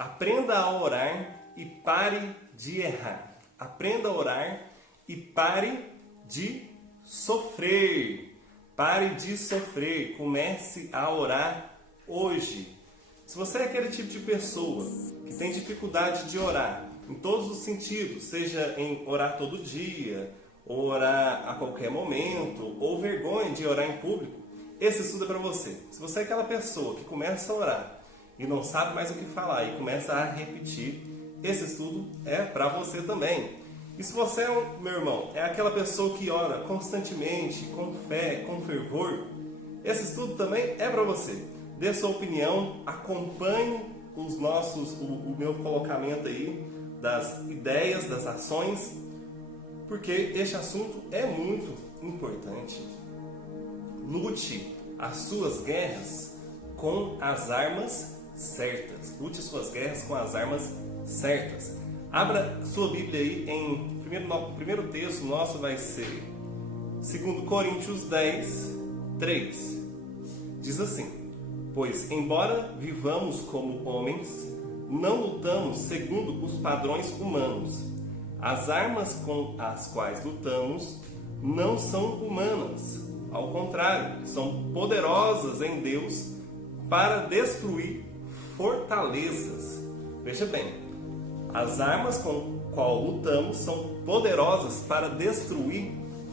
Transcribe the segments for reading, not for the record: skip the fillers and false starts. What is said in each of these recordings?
Aprenda a orar e pare de errar. Aprenda a orar e pare de sofrer. Pare de sofrer. Comece a orar hoje. Se você é aquele tipo de pessoa que tem dificuldade de orar em todos os sentidos, seja em orar todo dia, ou orar a qualquer momento, ou vergonha de orar em público, esse estudo é para você. Se você é aquela pessoa que começa a orar e não sabe mais o que falar e começa a repetir, esse estudo é para você também. E se você, meu irmão, é aquela pessoa que ora constantemente, com fé, com fervor, esse estudo também é para você. Dê sua opinião, acompanhe o meu colocamento aí das ideias, das ações, porque este assunto é muito importante. Lute as suas guerras com as armas certas. Lute as suas guerras com as armas certas. Abra sua Bíblia aí em primeiro texto nosso vai ser 2 Coríntios 10, 3. Diz assim: pois, embora vivamos como homens, não lutamos segundo os padrões humanos. As armas com as quais lutamos não são humanas. Ao contrário, são poderosas em Deus para destruir fortalezas. Veja bem, as armas com qual lutamos são poderosas para destruir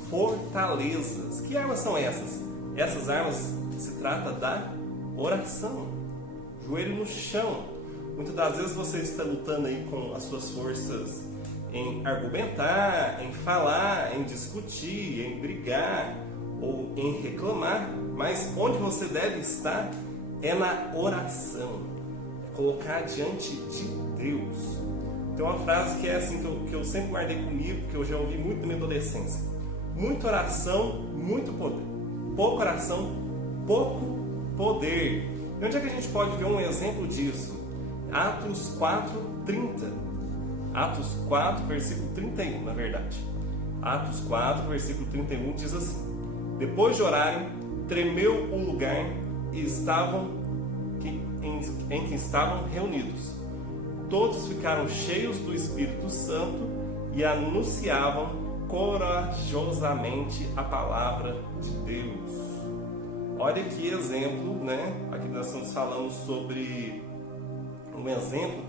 fortalezas. Que armas são essas? Essas armas se trata da oração. Joelho no chão. Muitas das vezes você está lutando aí com as suas forças em argumentar, em falar, em discutir, em brigar ou em reclamar, mas onde você deve estar é na oração, é colocar diante de Deus. Tem uma frase que é assim, que eu sempre guardei comigo, que eu já ouvi muito na minha adolescência: muita oração, muito poder; pouca oração, pouco poder. E onde é que a gente pode ver um exemplo disso? Atos 4, 30. Atos 4, versículo 31, na verdade. Atos 4, versículo 31 diz assim: depois de orarem, tremeu o lugar em que estavam reunidos. Todos ficaram cheios do Espírito Santo e anunciavam corajosamente a palavra de Deus. Olha que exemplo, né? Aqui nós estamos falando sobre um exemplo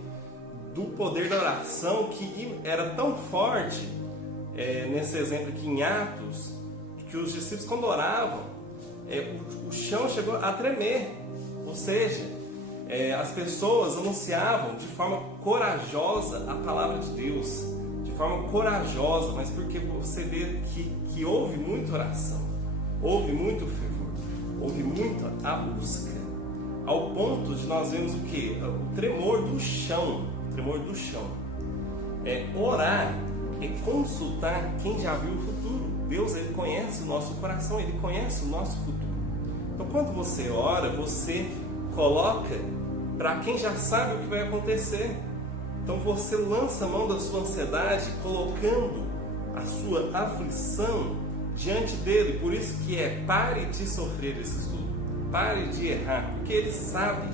do poder da oração que era tão forte, nesse exemplo aqui em Atos, que os discípulos, quando oravam, o chão chegou a tremer. Ou seja, as pessoas anunciavam de forma corajosa a palavra de Deus, de forma corajosa, mas porque você vê que houve muita oração, houve muito fervor, houve muita a busca, ao ponto de nós vermos o que? O tremor do chão. O tremor do chão. Orar é consultar quem já viu o futuro. Deus, Ele conhece o nosso coração, Ele conhece o nosso futuro. Então, quando você ora, você coloca para quem já sabe o que vai acontecer. Então, você lança a mão da sua ansiedade, colocando a sua aflição diante dele. Por isso que pare de sofrer esse estudo. Pare de errar, porque Ele sabe,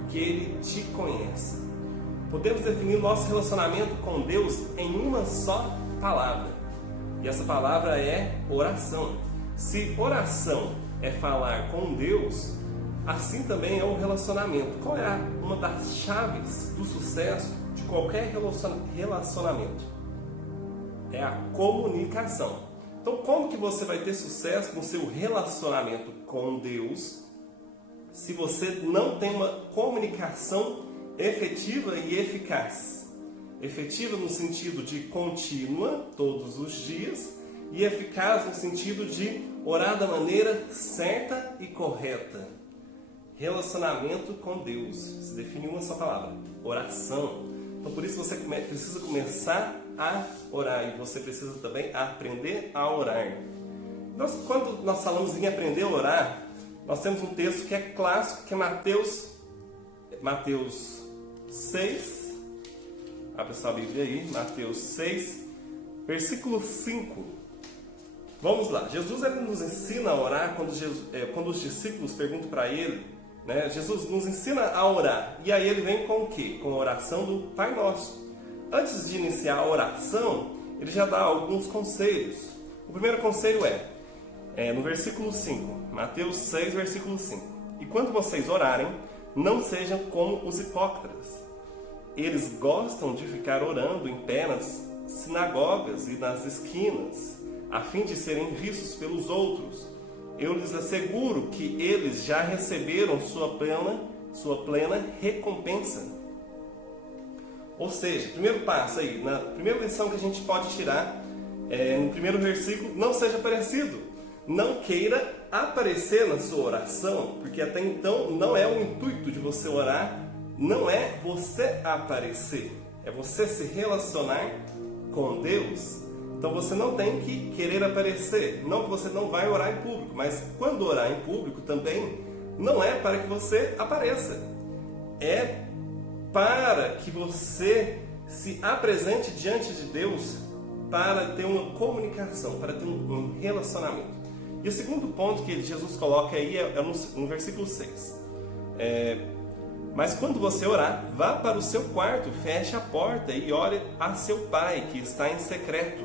porque Ele te conhece. Podemos definir nosso relacionamento com Deus em uma só palavra. E essa palavra é oração. Se oração é falar com Deus, assim também é o relacionamento. Qual é uma das chaves do sucesso de qualquer relacionamento? É a comunicação. Então, como que você vai ter sucesso no seu relacionamento com Deus se você não tem uma comunicação efetiva e eficaz? Efetiva no sentido de contínua, todos os dias, e eficaz no sentido de orar da maneira certa e correta. Relacionamento com Deus se define uma só palavra: oração. Então, por isso você precisa começar a orar, e você precisa também aprender a orar. Quando nós falamos em aprender a orar, nós temos um texto que é clássico, que é Mateus 6. Abre sua Bíblia aí, Mateus 6, versículo 5. Vamos lá. Jesus, ele nos ensina a orar quando os discípulos perguntam para ele né? Jesus nos ensina a orar. E aí ele vem com o quê? Com a oração do Pai Nosso. Antes de iniciar a oração, ele já dá alguns conselhos. O primeiro conselho é no versículo 5, Mateus 6, versículo 5. E quando vocês orarem, não sejam como os hipócritas. Eles gostam de ficar orando em pé nas sinagogas e nas esquinas, a fim de serem vistos pelos outros. Eu lhes asseguro que eles já receberam sua plena recompensa. Ou seja, primeiro passo aí, na primeira lição que a gente pode tirar, no primeiro versículo, não seja parecido. Não queira aparecer na sua oração, porque até então não é o intuito de você orar, não é você aparecer, é você se relacionar com Deus. Então você não tem que querer aparecer, não que você não vai orar em público, mas quando orar em público também não é para que você apareça, é para que você se apresente diante de Deus para ter uma comunicação, para ter um relacionamento. E o segundo ponto que Jesus coloca aí é no versículo 6. Mas quando você orar, vá para o seu quarto, feche a porta e ore a seu Pai que está em secreto.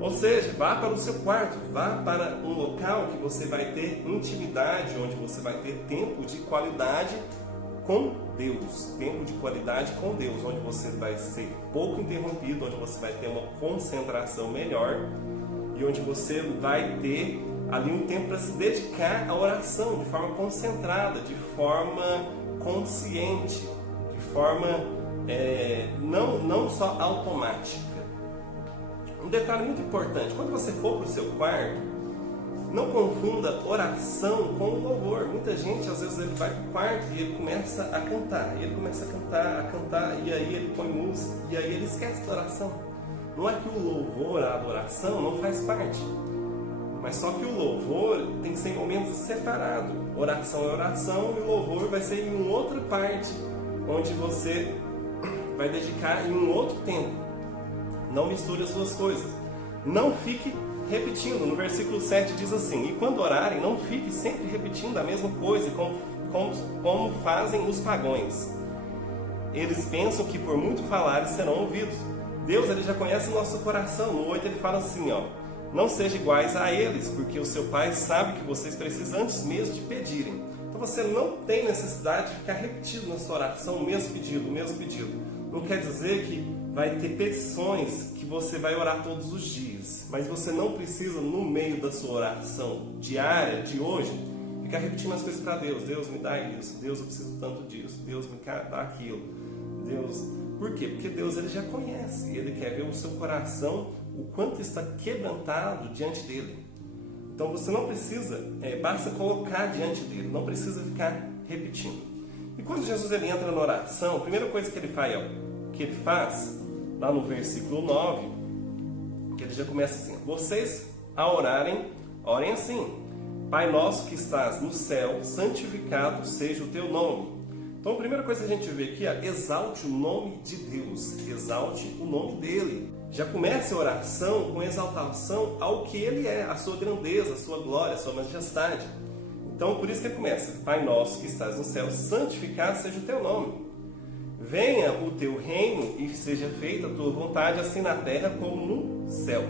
Ou seja, vá para o seu quarto, vá para um local que você vai ter intimidade, onde você vai ter tempo de qualidade com Deus, tempo de qualidade com Deus, onde você vai ser pouco interrompido, onde você vai ter uma concentração melhor e onde você vai ter ali um tempo para se dedicar à oração de forma concentrada, de forma consciente, de forma não só automática. Um detalhe muito importante, quando você for para o seu quarto, não confunda oração com louvor. Muita gente, às vezes, ele vai para o quarto e ele começa a cantar. E ele começa a cantar, e aí ele põe música, e aí ele esquece da oração. Não é que o louvor, a adoração, não faz parte. Mas só que o louvor tem que ser em momentos separados. Oração é oração e o louvor vai ser em uma outra parte, onde você vai dedicar em um outro tempo. Não misture as duas coisas. Não fique repetindo. No versículo 7 diz assim: e quando orarem, não fique sempre repetindo a mesma coisa, como fazem os pagãos. Eles pensam que por muito falarem serão ouvidos. Deus, ele já conhece o nosso coração. No 8 ele fala assim, não sejam iguais a eles, porque o seu Pai sabe que vocês precisam antes mesmo de pedirem. Então você não tem necessidade de ficar repetindo na sua oração o mesmo pedido, o mesmo pedido. Não quer dizer que vai ter petições que você vai orar todos os dias, mas você não precisa, no meio da sua oração diária, de hoje, ficar repetindo as coisas para Deus. Deus, me dá isso. Deus, eu preciso tanto disso. Deus, me dá aquilo. Deus... Por quê? Porque Deus, ele já conhece. Ele quer ver o seu coração, o quanto está quebrantado diante dele. Então você não precisa, basta colocar diante dele, não precisa ficar repetindo. E quando Jesus ele entra na oração, a primeira coisa que ele faz, lá no versículo 9, que ele já começa assim: vocês, a orarem, orem assim: Pai nosso que estás no céu, santificado seja o teu nome. Então a primeira coisa que a gente vê aqui é: exalte o nome de Deus, exalte o nome dele. Já comece a oração com exaltação ao que ele é, a sua grandeza, a sua glória, a sua majestade. Então por isso que ele começa: Pai nosso que estás no céu, santificado seja o teu nome. Venha o teu reino e seja feita a tua vontade, assim na terra como no céu.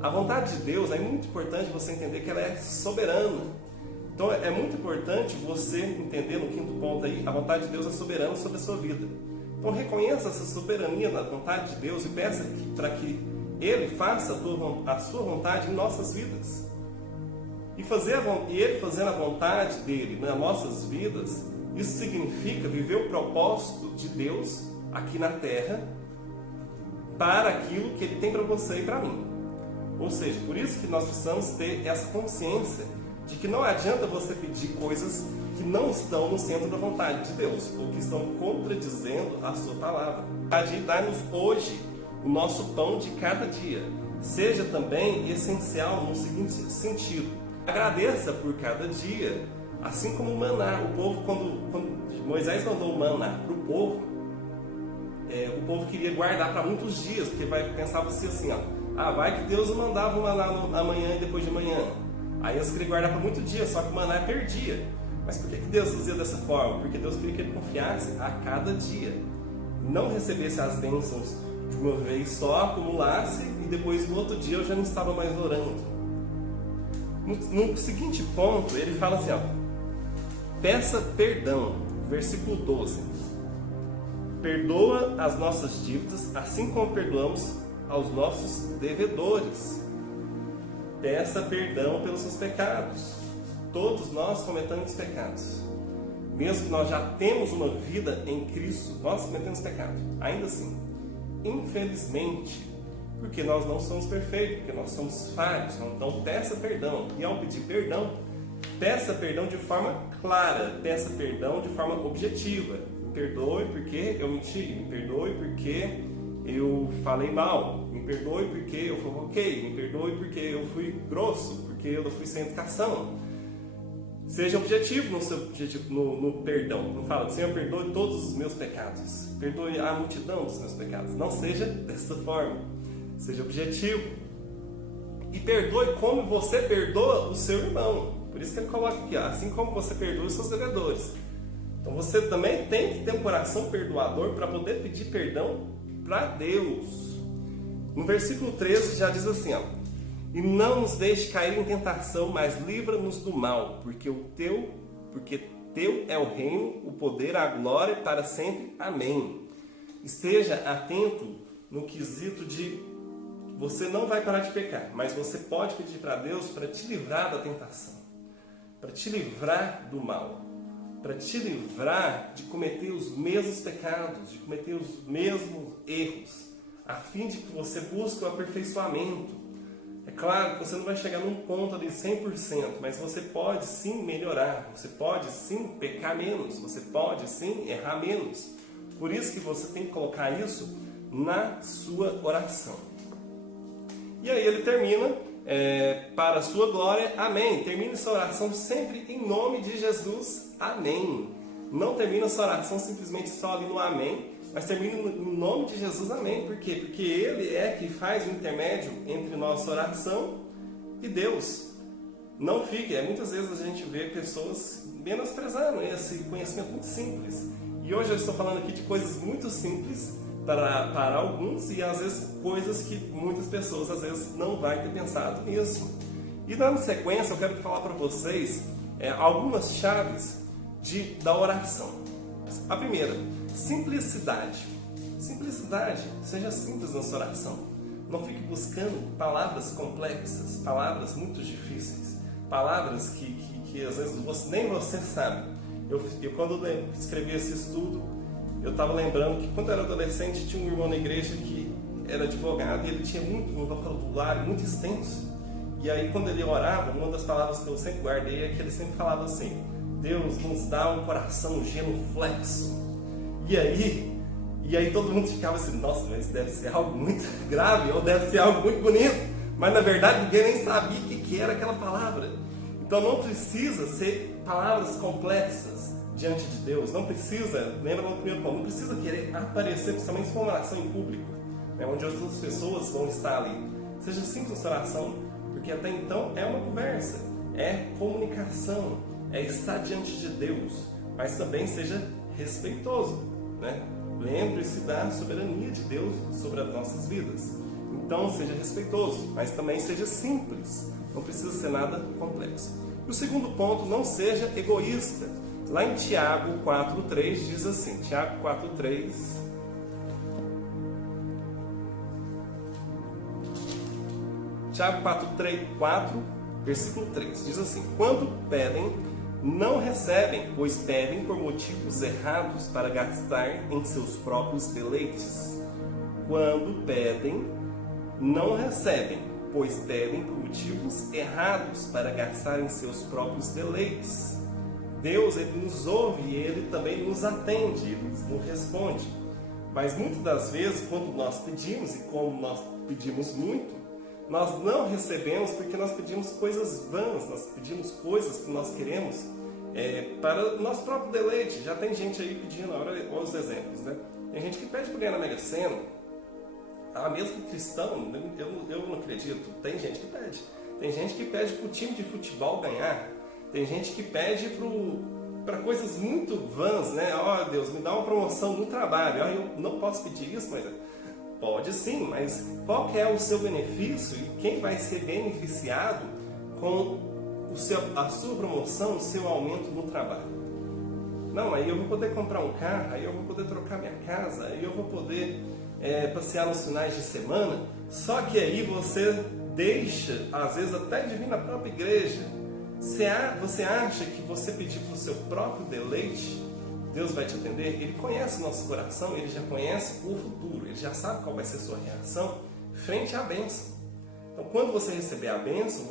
A vontade de Deus é muito importante você entender que ela é soberana. Então é muito importante você entender no quinto ponto aí, a vontade de Deus é soberana sobre a sua vida. Então reconheça essa soberania na vontade de Deus e peça para que Ele faça a sua vontade em nossas vidas. E Ele fazendo a vontade dele nas nossas vidas, isso significa viver o propósito de Deus aqui na terra para aquilo que Ele tem para você e para mim. Ou seja, por isso que nós precisamos ter essa consciência de que não adianta você pedir coisas que não estão no centro da vontade de Deus, ou que estão contradizendo a sua palavra. Dá-nos hoje o nosso pão de cada dia. Seja também essencial no seguinte sentido: agradeça por cada dia, assim como o maná. O povo, quando Moisés mandou o maná para o povo queria guardar para muitos dias, porque pensava assim, vai que Deus mandava o maná amanhã e depois de manhã. Aí eles queriam guardar para muitos dias, só que o maná perdia. Mas por que Deus fazia dessa forma? Porque Deus queria que ele confiasse a cada dia. Não recebesse as bênçãos de uma vez só, acumulasse e depois no outro dia eu já não estava mais orando. No seguinte ponto, ele fala assim, ó, peça perdão, versículo 12. Perdoa as nossas dívidas, assim como perdoamos aos nossos devedores. Peça perdão pelos seus pecados. Todos nós cometemos pecados. Mesmo que nós já temos uma vida em Cristo, nós cometemos pecado. Ainda assim, infelizmente, porque nós não somos perfeitos, porque nós somos falhos. Então peça perdão. E ao pedir perdão, peça perdão de forma clara, peça perdão de forma objetiva. Me perdoe porque eu menti, me perdoe porque eu falei mal, me perdoe porque eu fofoquei, me perdoe porque eu fui grosso, porque eu fui sem educação. Seja objetivo no perdão. Não fala, Senhor, perdoe todos os meus pecados, perdoe a multidão dos meus pecados. Não seja dessa forma. Seja objetivo. E perdoe como você perdoa o seu irmão. Por isso que ele coloca aqui, assim como você perdoa os seus devedores. Então você também tem que ter um coração perdoador para poder pedir perdão para Deus. No versículo 13 já diz assim, ó, e não nos deixe cair em tentação, mas livra-nos do mal, porque teu é o reino, o poder, a glória para sempre. Amém. Esteja atento no quesito de você não vai parar de pecar, mas você pode pedir para Deus para te livrar da tentação, para te livrar do mal, para te livrar de cometer os mesmos pecados, de cometer os mesmos erros, a fim de que você busque o aperfeiçoamento. É claro que você não vai chegar num ponto ali 100%, mas você pode sim melhorar, você pode sim pecar menos, você pode sim errar menos. Por isso que você tem que colocar isso na sua oração. E aí ele termina, para a sua glória, amém. Termine sua oração sempre em nome de Jesus, amém. Não termina sua oração simplesmente só ali no amém, mas termina em nome de Jesus, amém. Por quê? Porque Ele é que faz o intermédio entre nossa oração e Deus. Não fique, muitas vezes a gente vê pessoas menosprezando esse conhecimento muito simples. E hoje eu estou falando aqui de coisas muito simples para alguns e às vezes coisas que muitas pessoas às vezes não vai ter pensado nisso. E dando sequência, eu quero falar para vocês algumas chaves da oração. A primeira, simplicidade. Simplicidade, seja simples na sua oração. Não fique buscando palavras complexas, palavras muito difíceis, palavras que às vezes nem você sabe. Eu quando escrevi esse estudo, eu estava lembrando que quando eu era adolescente tinha um irmão na igreja que era advogado e ele tinha um vocabulário muito extenso. E aí quando ele orava, uma das palavras que eu sempre guardei é que ele sempre falava assim: Deus nos dá um coração genuflexo. E aí todo mundo ficava assim, nossa, mas deve ser algo muito grave ou deve ser algo muito bonito. Mas na verdade ninguém nem sabia o que era aquela palavra. Então não precisa ser palavras complexas diante de Deus. Não precisa, lembra no primeiro ponto, não precisa querer aparecer, principalmente se for uma oração em público, onde outras pessoas vão estar ali. Seja simples a oração, porque até então é uma conversa, é comunicação, é estar diante de Deus, mas também seja respeitoso, né? Lembre-se da soberania de Deus sobre as nossas vidas. Então seja respeitoso, mas também seja simples, não precisa ser nada complexo. E o segundo ponto, não seja egoísta. Lá em Tiago 4,3 diz assim, Tiago 4,3... Tiago 4, versículo 3, diz assim: quando pedem, não recebem, pois pedem por motivos errados para gastar em seus próprios deleites. Quando pedem, não recebem, pois pedem por motivos errados para gastar em seus próprios deleites. Deus, Ele nos ouve e Ele também nos atende, Ele nos responde. Mas muitas das vezes, quando nós pedimos, e como nós pedimos muito, nós não recebemos porque nós pedimos coisas vãs, nós pedimos coisas que nós queremos para o nosso próprio deleite. Já tem gente aí pedindo, olha os exemplos, né? Tem gente que pede para ganhar na Mega Sena. Mesmo cristão, eu não acredito, tem gente que pede. Tem gente que pede para o time de futebol ganhar. Tem gente que pede para coisas muito vãs, né? Ó, Deus, me dá uma promoção no trabalho. Eu não posso pedir isso, mas pode sim, mas qual que é o seu benefício e quem vai ser beneficiado com a sua promoção, o seu aumento no trabalho? Não, aí eu vou poder comprar um carro, aí eu vou poder trocar minha casa, aí eu vou poder passear nos finais de semana. Só que aí você deixa, às vezes até de vir na própria igreja. Você acha que você pedir para o seu próprio deleite, Deus vai te atender? Ele conhece o nosso coração, Ele já conhece o futuro, Ele já sabe qual vai ser a sua reação frente à bênção. Então, quando você receber a bênção,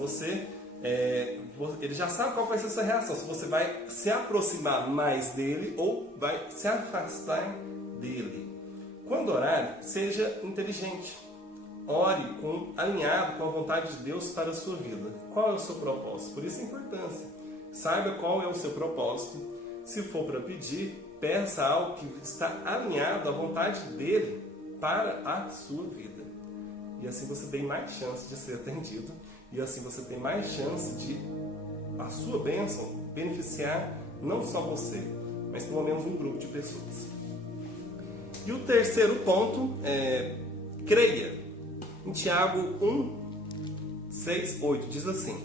Ele já sabe qual vai ser a sua reação, se você vai se aproximar mais dEle ou vai se afastar dEle. Quando orar, seja inteligente. Ore alinhado com a vontade de Deus para a sua vida. Qual é o seu propósito? Por isso a importância. Saiba qual é o seu propósito. Se for para pedir, peça algo que está alinhado à vontade dele para a sua vida. E assim você tem mais chance de ser atendido. E assim você tem mais chance de a sua bênção beneficiar não só você, mas pelo menos um grupo de pessoas. E o terceiro ponto é creia. Em Tiago 1, 6, 8 diz assim: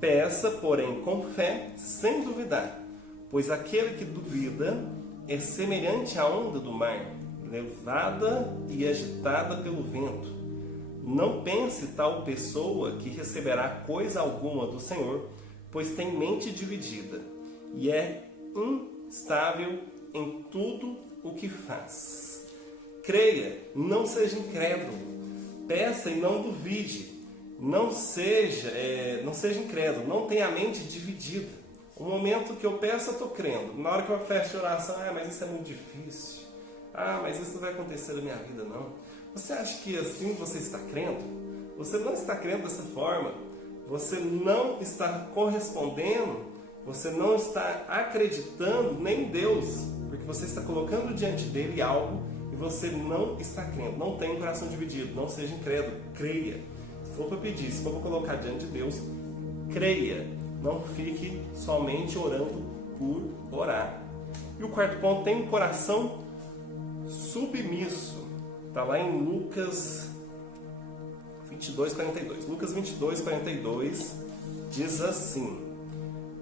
peça, porém, com fé, sem duvidar, pois aquele que duvida é semelhante à onda do mar, levada e agitada pelo vento. Não pense tal pessoa que receberá coisa alguma do Senhor, pois tem mente dividida e é instável em tudo o que faz. Creia, não seja incrédulo. Peça e não duvide. Não seja incrédulo. Não tenha a mente dividida. O momento que eu peço, eu estou crendo. Na hora que eu fecho a oração, mas isso é muito difícil. Mas isso não vai acontecer na minha vida, não. Você acha que assim você está crendo? Você não está crendo dessa forma. Você não está correspondendo. Você não está acreditando nem em Deus. Porque você está colocando diante dele algo e você não está crendo. Não tem um coração dividido. Não seja incrédulo. Creia. Se for para pedir, se for para colocar diante de Deus, creia. Não fique somente orando por orar. E o quarto ponto, tem um coração submisso. Está lá em Lucas 22, 42. Lucas 22, 42 diz assim: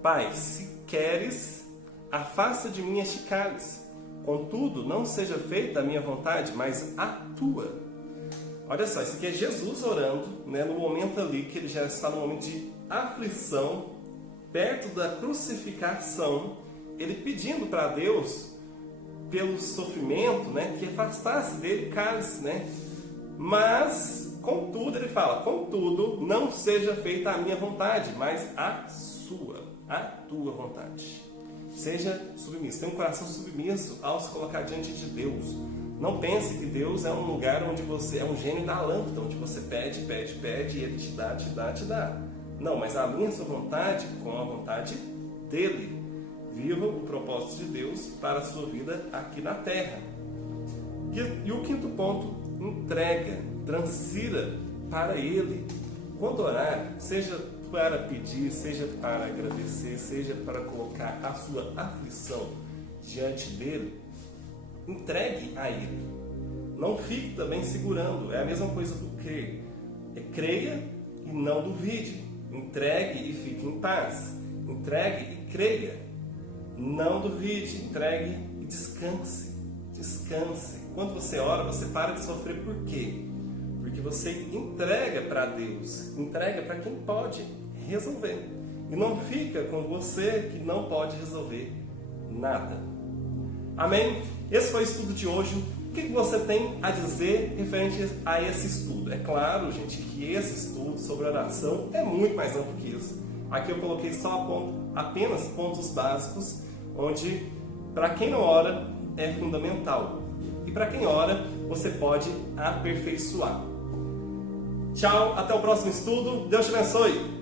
Pai, se queres, afasta de mim este cálice. Contudo, não seja feita a minha vontade, mas a tua. Olha só, isso aqui é Jesus orando, né, no momento ali que ele já está no momento de aflição, perto da crucificação, ele pedindo para Deus, pelo sofrimento, né, que afastasse dele cálice, né? Mas, contudo, ele fala, contudo, não seja feita a minha vontade, mas a tua vontade. Seja submisso, tenha um coração submisso ao se colocar diante de Deus. Não pense que Deus é um lugar onde você é um gênio da lâmpada, onde você pede e ele te dá. Não, mas alinhe a sua vontade com a vontade dele. Viva o propósito de Deus para a sua vida aqui na terra. E o quinto ponto, entrega, transfira para Ele. Quando orar, seja para pedir, seja para agradecer, seja para colocar a sua aflição diante dele, entregue a Ele. Não fique também segurando, é a mesma coisa do crer. Creia e não duvide. Entregue e fique em paz. Entregue e creia. Não duvide, entregue e descanse. Descanse. Quando você ora, você para de sofrer. Por quê? Porque você entrega para Deus, entrega para quem pode resolver. E não fica com você que não pode resolver nada. Amém? Esse foi o estudo de hoje. O que você tem a dizer referente a esse estudo? É claro, gente, que esse estudo sobre oração é muito mais amplo que isso. Aqui eu coloquei só apenas pontos básicos, onde para quem não ora é fundamental. E para quem ora, você pode aperfeiçoar. Tchau, até o próximo estudo. Deus te abençoe.